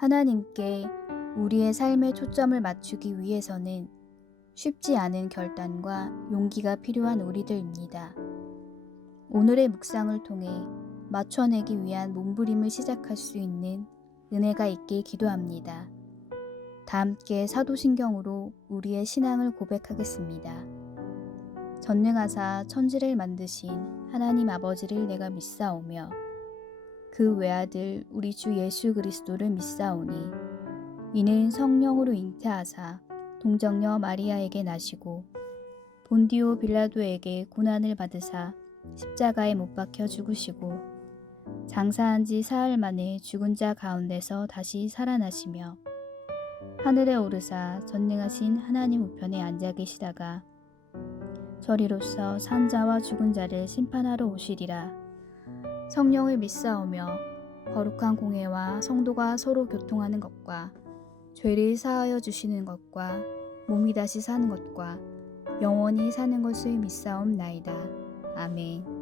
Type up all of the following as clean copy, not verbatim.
하나님께 우리의 삶의 초점을 맞추기 위해서는 쉽지 않은 결단과 용기가 필요한 우리들입니다. 오늘의 묵상을 통해 맞춰내기 위한 몸부림을 시작할 수 있는 은혜가 있길 기도합니다. 다 함께 사도신경으로 우리의 신앙을 고백하겠습니다. 전능하사 천지를 만드신 하나님 아버지를 내가 믿사오며 그 외아들 우리 주 예수 그리스도를 믿사오니 이는 성령으로 잉태하사 동정녀 마리아에게 나시고 본디오 빌라도에게 고난을 받으사 십자가에 못 박혀 죽으시고 장사한 지 사흘 만에 죽은 자 가운데서 다시 살아나시며 하늘에 오르사 전능하신 하나님 우편에 앉아 계시다가 저리로서 산 자와 죽은 자를 심판하러 오시리라. 성령을 믿사오며 거룩한 공회와 성도가 서로 교통하는 것과 죄를 사하여 주시는 것과 몸이 다시 사는 것과 영원히 사는 것을 믿사옵나이다. 아멘.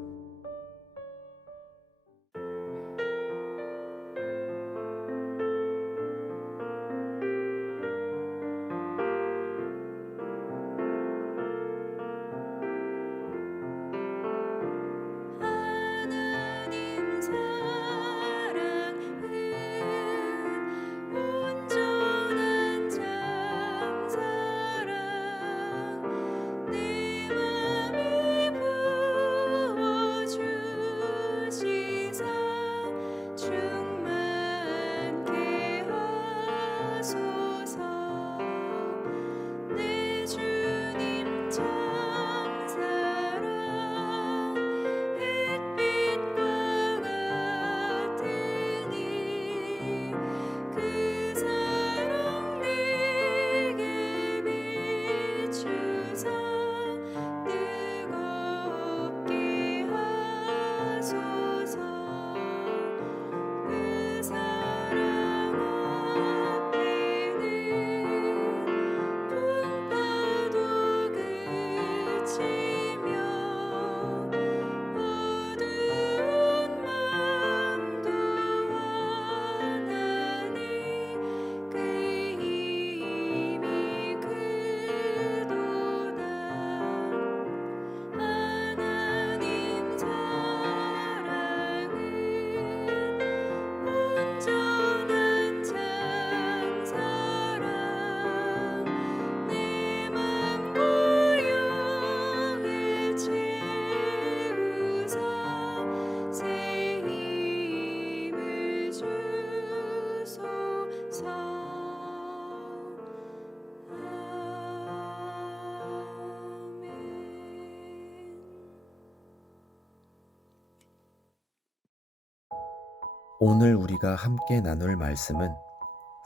오늘 우리가 함께 나눌 말씀은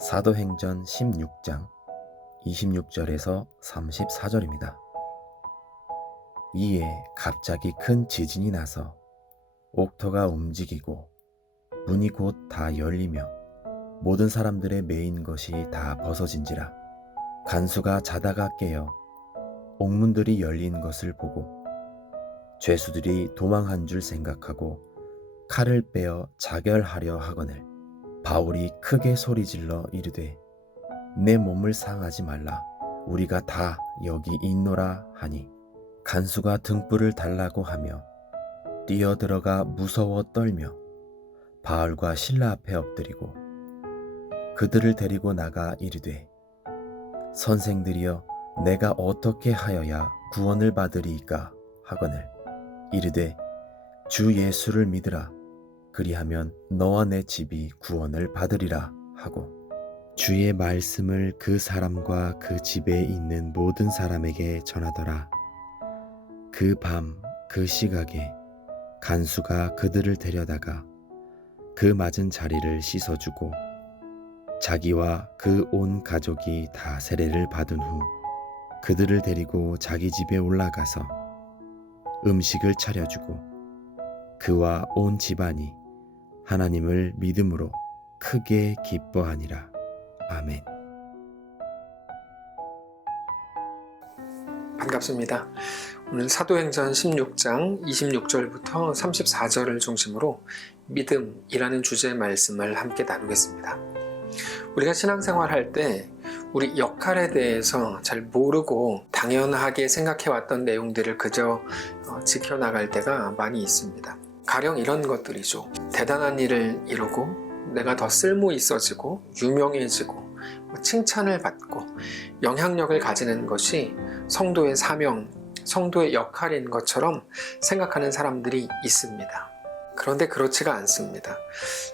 사도행전 16장 26절에서 34절입니다. 이에 갑자기 큰 지진이 나서 옥토가 움직이고 문이 곧 다 열리며 모든 사람들의 매인 것이 다 벗어진지라. 간수가 자다가 깨어 옥문들이 열린 것을 보고 죄수들이 도망한 줄 생각하고 칼을 빼어 자결하려 하거늘 바울이 크게 소리질러 이르되 내 몸을 상하지 말라. 우리가 다 여기 있노라 하니 간수가 등불을 달라고 하며 뛰어들어가 무서워 떨며 바울과 실라 앞에 엎드리고 그들을 데리고 나가 이르되 선생들이여 내가 어떻게 하여야 구원을 받으리이까 하거늘 이르되 주 예수를 믿으라. 그리하면 너와 내 집이 구원을 받으리라 하고 주의 말씀을 그 사람과 그 집에 있는 모든 사람에게 전하더라. 그 밤 그 시각에 간수가 그들을 데려다가 그 맞은 자리를 씻어주고 자기와 그 온 가족이 다 세례를 받은 후 그들을 데리고 자기 집에 올라가서 음식을 차려주고 그와 온 집안이 하나님을 믿음으로 크게 기뻐하니라. 아멘. 반갑습니다. 오늘 사도행전 16장 26절부터 34절을 중심으로 믿음이라는 주제의 말씀을 함께 나누겠습니다. 우리가 신앙생활 할 때 우리 역할에 대해서 잘 모르고 당연하게 생각해왔던 내용들을 그저 지켜나갈 때가 많이 있습니다. 가령 이런 것들이죠. 대단한 일을 이루고 내가 더 쓸모 있어지고 유명해지고 칭찬을 받고 영향력을 가지는 것이 성도의 사명, 성도의 역할인 것처럼 생각하는 사람들이 있습니다. 그런데 그렇지가 않습니다.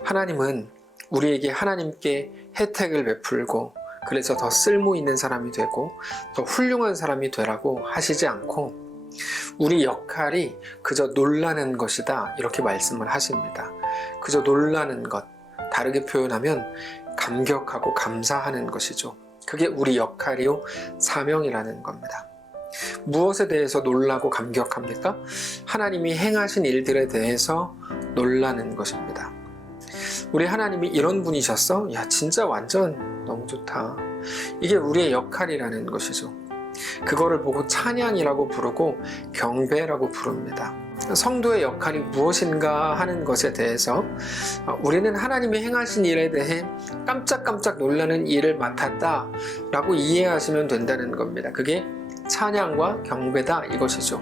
하나님은 우리에게 하나님께 혜택을 베풀고 그래서 더 쓸모 있는 사람이 되고 더 훌륭한 사람이 되라고 하시지 않고 우리 역할이 그저 놀라는 것이다 이렇게 말씀을 하십니다. 그저 놀라는 것, 다르게 표현하면 감격하고 감사하는 것이죠. 그게 우리 역할이요 사명이라는 겁니다. 무엇에 대해서 놀라고 감격합니까? 하나님이 행하신 일들에 대해서 놀라는 것입니다. 우리 하나님이 이런 분이셨어? 야, 진짜 완전 너무 좋다. 이게 우리의 역할이라는 것이죠. 그거를 보고 찬양이라고 부르고 경배라고 부릅니다. 성도의 역할이 무엇인가 하는 것에 대해서 우리는 하나님이 행하신 일에 대해 깜짝깜짝 놀라는 일을 맡았다 라고 이해하시면 된다는 겁니다. 그게 찬양과 경배다 이것이죠.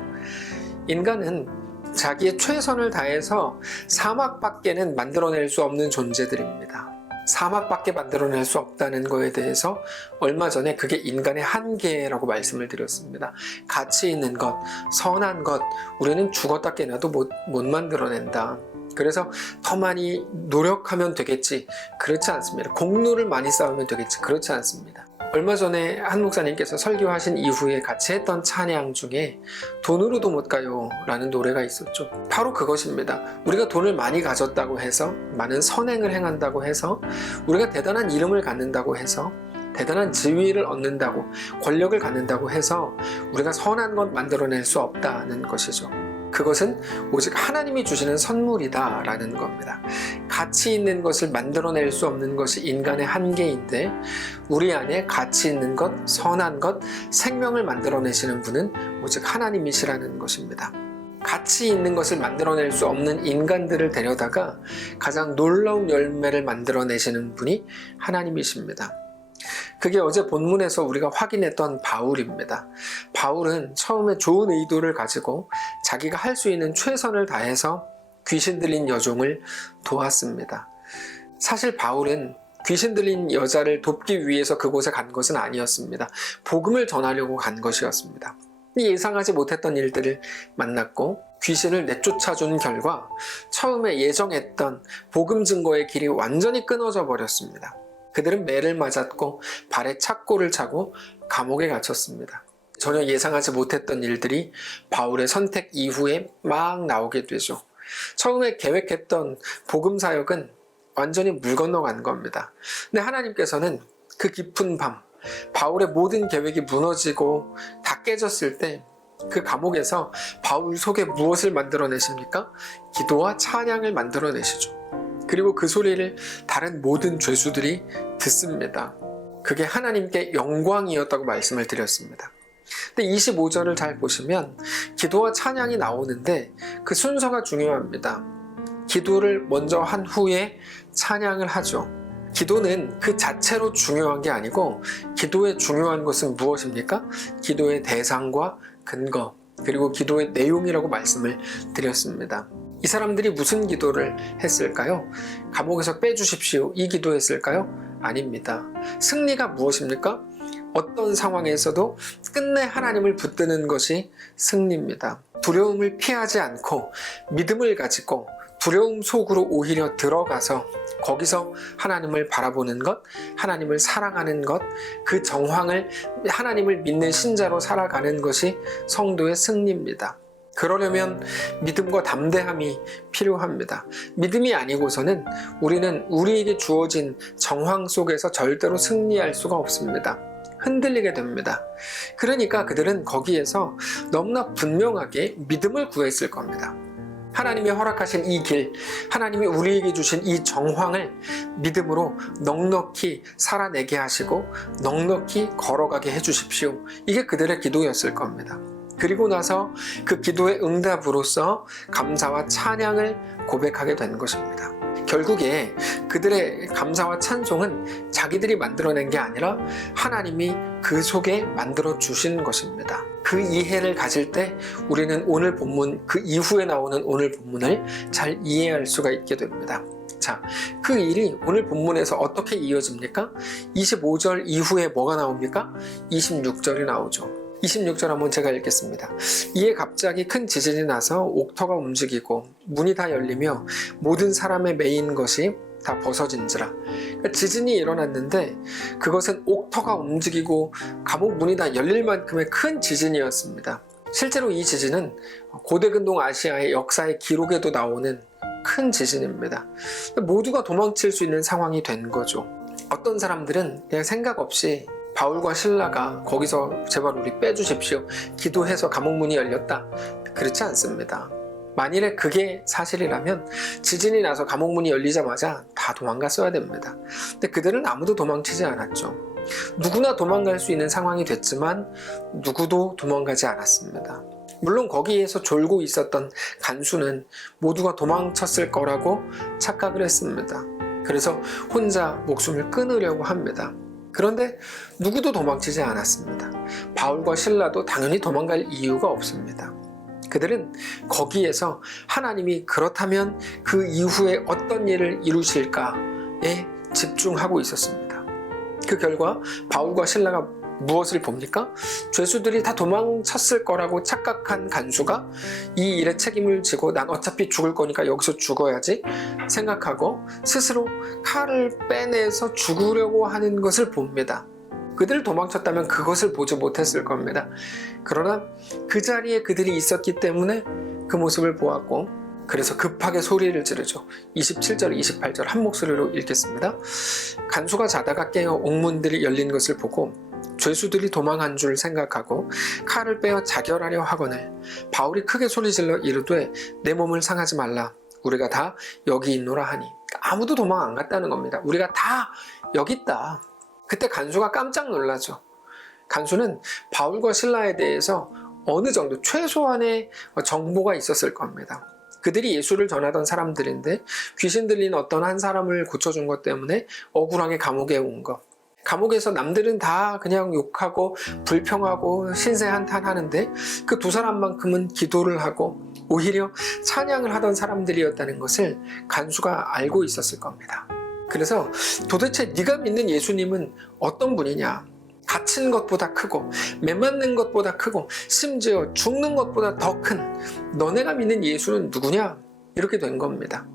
인간은 자기의 최선을 다해서 사막밖에는 만들어낼 수 없는 존재들입니다. 사막밖에 만들어낼 수 없다는 거에 대해서 얼마 전에 그게 인간의 한계라고 말씀을 드렸습니다. 가치 있는 것, 선한 것 우리는 죽었다 깨나도 못 만들어낸다. 그래서 더 많이 노력하면 되겠지. 그렇지 않습니다. 공로를 많이 쌓으면 되겠지. 그렇지 않습니다. 얼마 전에 한 목사님께서 설교하신 이후에 같이 했던 찬양 중에 돈으로도 못 가요 라는 노래가 있었죠. 바로 그것입니다. 우리가 돈을 많이 가졌다고 해서 많은 선행을 행한다고 해서 우리가 대단한 이름을 갖는다고 해서 대단한 지위를 얻는다고 권력을 갖는다고 해서 우리가 선한 것 만들어낼 수 없다는 것이죠. 그것은 오직 하나님이 주시는 선물이다 라는 겁니다. 가치 있는 것을 만들어낼 수 없는 것이 인간의 한계인데 우리 안에 가치 있는 것, 선한 것, 생명을 만들어내시는 분은 오직 하나님이시라는 것입니다. 가치 있는 것을 만들어낼 수 없는 인간들을 데려다가 가장 놀라운 열매를 만들어내시는 분이 하나님이십니다. 그게 어제 본문에서 우리가 확인했던 바울입니다. 바울은 처음에 좋은 의도를 가지고 자기가 할 수 있는 최선을 다해서 귀신 들린 여종을 도왔습니다. 사실 바울은 귀신 들린 여자를 돕기 위해서 그곳에 간 것은 아니었습니다. 복음을 전하려고 간 것이었습니다. 예상하지 못했던 일들을 만났고 귀신을 내쫓아준 결과 처음에 예정했던 복음 증거의 길이 완전히 끊어져 버렸습니다. 그들은 매를 맞았고 발에 착고를 차고 감옥에 갇혔습니다. 전혀 예상하지 못했던 일들이 바울의 선택 이후에 막 나오게 되죠. 처음에 계획했던 복음 사역은 완전히 물 건너간 겁니다. 근데 하나님께서는 그 깊은 밤 바울의 모든 계획이 무너지고 다 깨졌을 때 그 감옥에서 바울 속에 무엇을 만들어내십니까? 기도와 찬양을 만들어내시죠. 그리고 그 소리를 다른 모든 죄수들이 듣습니다. 그게 하나님께 영광이었다고 말씀을 드렸습니다. 근데 25절을 잘 보시면 기도와 찬양이 나오는데 그 순서가 중요합니다. 기도를 먼저 한 후에 찬양을 하죠. 기도는 그 자체로 중요한 게 아니고 기도의 중요한 것은 무엇입니까? 기도의 대상과 근거 그리고 기도의 내용이라고 말씀을 드렸습니다. 이 사람들이 무슨 기도를 했을까요? 감옥에서 빼주십시오. 이 기도했을까요? 아닙니다. 승리가 무엇입니까? 어떤 상황에서도 끝내 하나님을 붙드는 것이 승리입니다. 두려움을 피하지 않고 믿음을 가지고 두려움 속으로 오히려 들어가서 거기서 하나님을 바라보는 것, 하나님을 사랑하는 것, 그 정황을 하나님을 믿는 신자로 살아가는 것이 성도의 승리입니다. 그러려면 믿음과 담대함이 필요합니다. 믿음이 아니고서는 우리는 우리에게 주어진 정황 속에서 절대로 승리할 수가 없습니다. 흔들리게 됩니다. 그러니까 그들은 거기에서 너무나 분명하게 믿음을 구했을 겁니다. 하나님이 허락하신 이 길, 하나님이 우리에게 주신 이 정황을 믿음으로 넉넉히 살아내게 하시고 넉넉히 걸어가게 해주십시오. 이게 그들의 기도였을 겁니다. 그리고 나서 그 기도의 응답으로서 감사와 찬양을 고백하게 된 것입니다. 결국에 그들의 감사와 찬송은 자기들이 만들어낸 게 아니라 하나님이 그 속에 만들어 주신 것입니다. 그 이해를 가질 때 우리는 오늘 본문, 그 이후에 나오는 오늘 본문을 잘 이해할 수가 있게 됩니다. 자, 그 일이 오늘 본문에서 어떻게 이어집니까? 25절 이후에 뭐가 나옵니까? 26절이 나오죠. 26절 한번 제가 읽겠습니다. 이에 갑자기 큰 지진이 나서 옥터가 움직이고 문이 다 열리며 모든 사람의 매인 것이 다 벗어진지라. 그러니까 지진이 일어났는데 그것은 옥터가 움직이고 감옥 문이 다 열릴 만큼의 큰 지진이었습니다. 실제로 이 지진은 고대근동 아시아의 역사의 기록에도 나오는 큰 지진입니다. 모두가 도망칠 수 있는 상황이 된 거죠. 어떤 사람들은 그냥 생각 없이 바울과 실라가 거기서 제발 우리 빼주십시오, 기도해서 감옥문이 열렸다, 그렇지 않습니다. 만일에 그게 사실이라면 지진이 나서 감옥문이 열리자마자 다 도망갔어야 됩니다. 근데 그들은 아무도 도망치지 않았죠. 누구나 도망갈 수 있는 상황이 됐지만 누구도 도망가지 않았습니다. 물론 거기에서 졸고 있었던 간수는 모두가 도망쳤을 거라고 착각을 했습니다. 그래서 혼자 목숨을 끊으려고 합니다. 그런데 누구도 도망치지 않았습니다. 바울과 실라도 당연히 도망갈 이유가 없습니다. 그들은 거기에서 하나님이 그렇다면 그 이후에 어떤 일을 이루실까에 집중하고 있었습니다. 그 결과 바울과 실라가 무엇을 봅니까? 죄수들이 다 도망쳤을 거라고 착각한 간수가 이 일에 책임을 지고 난 어차피 죽을 거니까 여기서 죽어야지 생각하고 스스로 칼을 빼내서 죽으려고 하는 것을 봅니다. 그들 도망쳤다면 그것을 보지 못했을 겁니다. 그러나 그 자리에 그들이 있었기 때문에 그 모습을 보았고, 그래서 급하게 소리를 지르죠. 27절, 28절 한 목소리로 읽겠습니다. 간수가 자다가 깨어 옥문들이 열린 것을 보고 죄수들이 도망한 줄 생각하고 칼을 빼어 자결하려 하거늘 바울이 크게 소리질러 이르되 내 몸을 상하지 말라, 우리가 다 여기 있노라 하니. 아무도 도망 안 갔다는 겁니다. 우리가 다 여기 있다. 그때 간수가 깜짝 놀라죠. 간수는 바울과 실라에 대해서 어느 정도 최소한의 정보가 있었을 겁니다. 그들이 예수를 전하던 사람들인데 귀신 들린 어떤 한 사람을 고쳐준 것 때문에 억울하게 감옥에 온 것. 감옥에서 남들은 다 그냥 욕하고 불평하고 신세한탄하는데 그 두 사람만큼은 기도를 하고 오히려 찬양을 하던 사람들이었다는 것을 간수가 알고 있었을 겁니다. 그래서 도대체 네가 믿는 예수님은 어떤 분이냐? 갇힌 것보다 크고 매맞는 것보다 크고 심지어 죽는 것보다 더 큰 너네가 믿는 예수는 누구냐? 이렇게 된 겁니다.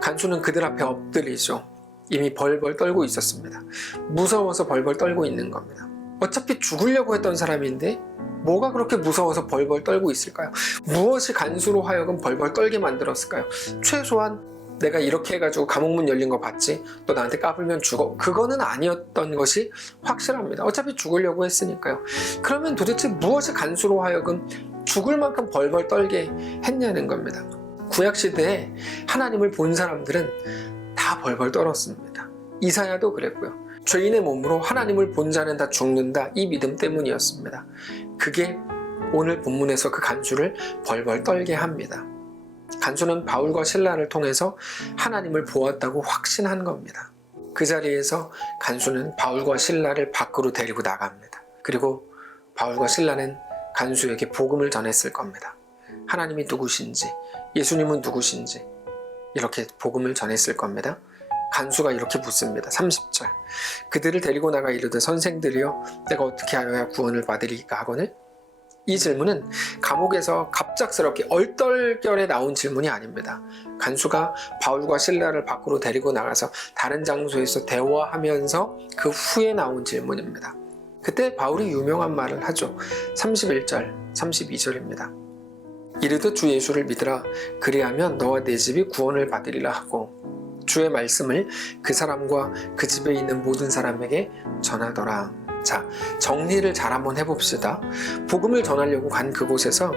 간수는 그들 앞에 엎드리죠. 이미 벌벌 떨고 있었습니다. 무서워서 벌벌 떨고 있는 겁니다. 어차피 죽으려고 했던 사람인데 뭐가 그렇게 무서워서 벌벌 떨고 있을까요? 무엇이 간수로 하여금 벌벌 떨게 만들었을까요? 최소한 내가 이렇게 해가지고 감옥문 열린 거 봤지? 너 나한테 까불면 죽어. 그거는 아니었던 것이 확실합니다. 어차피 죽으려고 했으니까요. 그러면 도대체 무엇이 간수로 하여금 죽을 만큼 벌벌 떨게 했냐는 겁니다. 구약시대에 하나님을 본 사람들은 다 벌벌 떨었습니다. 이사야도 그랬고요. 죄인의 몸으로 하나님을 본 자는 다 죽는다, 이 믿음 때문이었습니다. 그게 오늘 본문에서 그 간수를 벌벌 떨게 합니다. 간수는 바울과 실라를 통해서 하나님을 보았다고 확신한 겁니다. 그 자리에서 간수는 바울과 실라를 밖으로 데리고 나갑니다. 그리고 바울과 실라는 간수에게 복음을 전했을 겁니다. 하나님이 누구신지, 예수님은 누구신지 이렇게 복음을 전했을 겁니다. 간수가 이렇게 묻습니다. 30절. 그들을 데리고 나가 이르되 선생들이여 내가 어떻게 하여야 구원을 받으리까 하거늘. 이 질문은 감옥에서 갑작스럽게 얼떨결에 나온 질문이 아닙니다. 간수가 바울과 실라를 밖으로 데리고 나가서 다른 장소에서 대화하면서 그 후에 나온 질문입니다. 그때 바울이 유명한 말을 하죠. 31절, 32절입니다. 이르되 주 예수를 믿으라, 그리하면 너와 내 집이 구원을 받으리라 하고 주의 말씀을 그 사람과 그 집에 있는 모든 사람에게 전하더라. 자, 정리를 잘 한번 해봅시다. 복음을 전하려고 간 그곳에서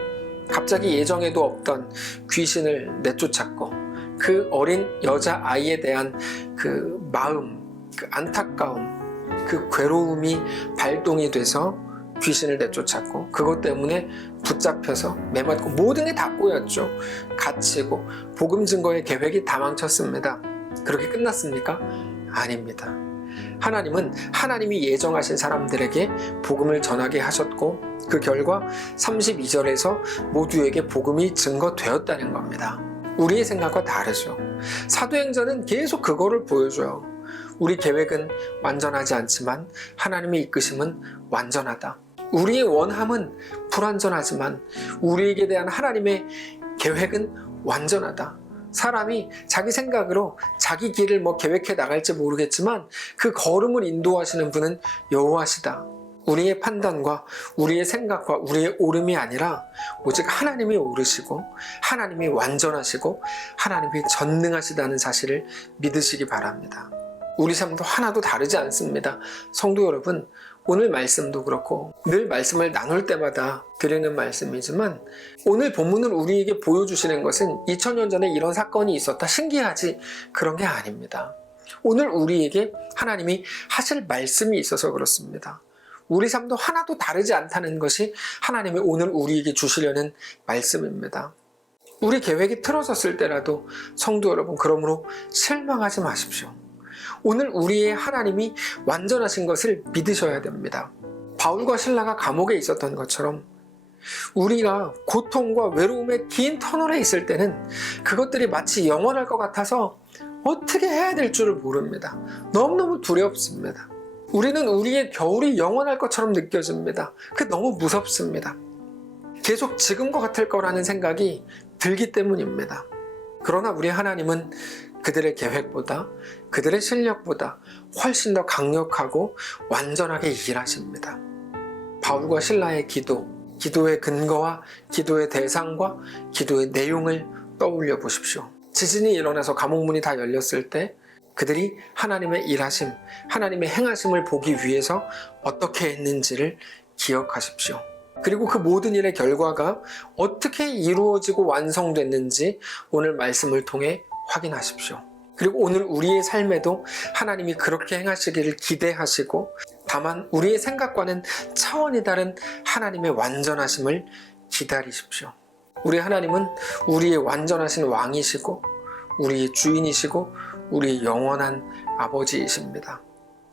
갑자기 예정에도 없던 귀신을 내쫓았고 그 어린 여자아이에 대한 그 마음, 그 안타까움, 그 괴로움이 발동이 돼서 귀신을 내쫓았고 그것 때문에 붙잡혀서 매맞고 모든 게 다 꼬였죠. 갇히고 복음 증거의 계획이 다 망쳤습니다. 그렇게 끝났습니까? 아닙니다. 하나님은 하나님이 예정하신 사람들에게 복음을 전하게 하셨고 그 결과 32절에서 모두에게 복음이 증거되었다는 겁니다. 우리의 생각과 다르죠. 사도행전은 계속 그거를 보여줘요. 우리 계획은 완전하지 않지만 하나님의 이끄심은 완전하다. 우리의 원함은 불완전하지만 우리에게 대한 하나님의 계획은 완전하다. 사람이 자기 생각으로 자기 길을 계획해 나갈지 모르겠지만 그 걸음을 인도하시는 분은 여호와시다. 우리의 판단과 우리의 생각과 우리의 옳음이 아니라 오직 하나님이 옳으시고 하나님이 완전하시고 하나님이 전능하시다는 사실을 믿으시기 바랍니다. 우리 삶도 하나도 다르지 않습니다. 성도 여러분, 오늘 말씀도 그렇고 늘 말씀을 나눌 때마다 드리는 말씀이지만 오늘 본문을 우리에게 보여주시는 것은 2000년 전에 이런 사건이 있었다 신기하지 그런 게 아닙니다. 오늘 우리에게 하나님이 하실 말씀이 있어서 그렇습니다. 우리 삶도 하나도 다르지 않다는 것이 하나님이 오늘 우리에게 주시려는 말씀입니다. 우리 계획이 틀어졌을 때라도 성도 여러분, 그러므로 실망하지 마십시오. 오늘 우리의 하나님이 완전하신 것을 믿으셔야 됩니다. 바울과 실라가 감옥에 있었던 것처럼 우리가 고통과 외로움의 긴 터널에 있을 때는 그것들이 마치 영원할 것 같아서 어떻게 해야 될 줄을 모릅니다. 너무너무 두렵습니다. 우리는 우리의 겨울이 영원할 것처럼 느껴집니다. 그게 너무 무섭습니다. 계속 지금과 같을 거라는 생각이 들기 때문입니다. 그러나 우리 하나님은 그들의 계획보다 그들의 실력보다 훨씬 더 강력하고 완전하게 일하십니다. 바울과 실라의 기도의 근거와 기도의 대상과 기도의 내용을 떠올려 보십시오. 지진이 일어나서 감옥문이 다 열렸을 때 그들이 하나님의 일하심, 하나님의 행하심을 보기 위해서 어떻게 했는지를 기억하십시오. 그리고 그 모든 일의 결과가 어떻게 이루어지고 완성됐는지 오늘 말씀을 통해 확인하십시오. 그리고 오늘 우리의 삶에도 하나님이 그렇게 행하시기를 기대하시고 다만 우리의 생각과는 차원이 다른 하나님의 완전하심을 기다리십시오. 우리 하나님은 우리의 완전하신 왕이시고 우리의 주인이시고 우리의 영원한 아버지이십니다.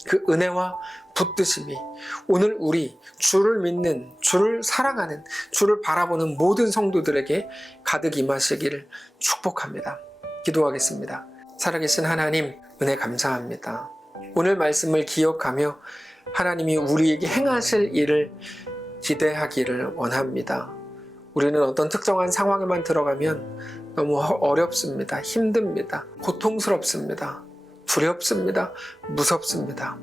그 은혜와 붙드심이 오늘 우리 주를 믿는, 주를 사랑하는, 주를 바라보는 모든 성도들에게 가득 임하시기를 축복합니다. 기도하겠습니다. 살아계신 하나님, 은혜 감사합니다. 오늘 말씀을 기억하며 하나님이 우리에게 행하실 일을 기대하기를 원합니다. 우리는 어떤 특정한 상황에만 들어가면 너무 어렵습니다. 힘듭니다. 고통스럽습니다. 두렵습니다. 무섭습니다.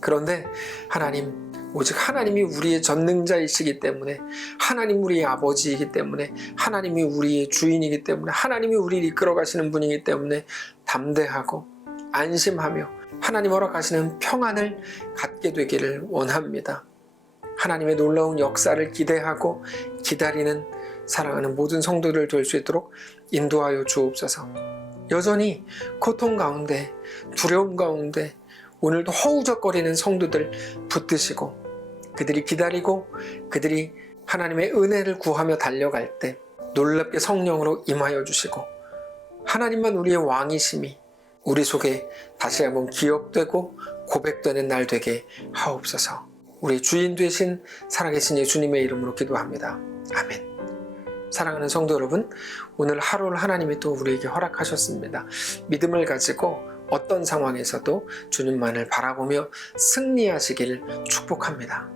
그런데 하나님, 오직 하나님이 우리의 전능자이시기 때문에, 하나님 우리의 아버지이기 때문에, 하나님이 우리의 주인이기 때문에, 하나님이 우리를 이끌어 가시는 분이기 때문에 담대하고 안심하며 하나님 허락하시는 평안을 갖게 되기를 원합니다. 하나님의 놀라운 역사를 기대하고 기다리는 사랑하는 모든 성도들 될 수 있도록 인도하여 주옵소서. 여전히 고통 가운데, 두려움 가운데 오늘도 허우적거리는 성도들 붙드시고 그들이 기다리고 그들이 하나님의 은혜를 구하며 달려갈 때 놀랍게 성령으로 임하여 주시고 하나님만 우리의 왕이심이 우리 속에 다시 한번 기억되고 고백되는 날 되게 하옵소서. 우리 주인 되신 살아계신 예수님의 이름으로 기도합니다. 아멘. 사랑하는 성도 여러분, 오늘 하루를 하나님이 또 우리에게 허락하셨습니다. 믿음을 가지고 어떤 상황에서도 주님만을 바라보며 승리하시기를 축복합니다.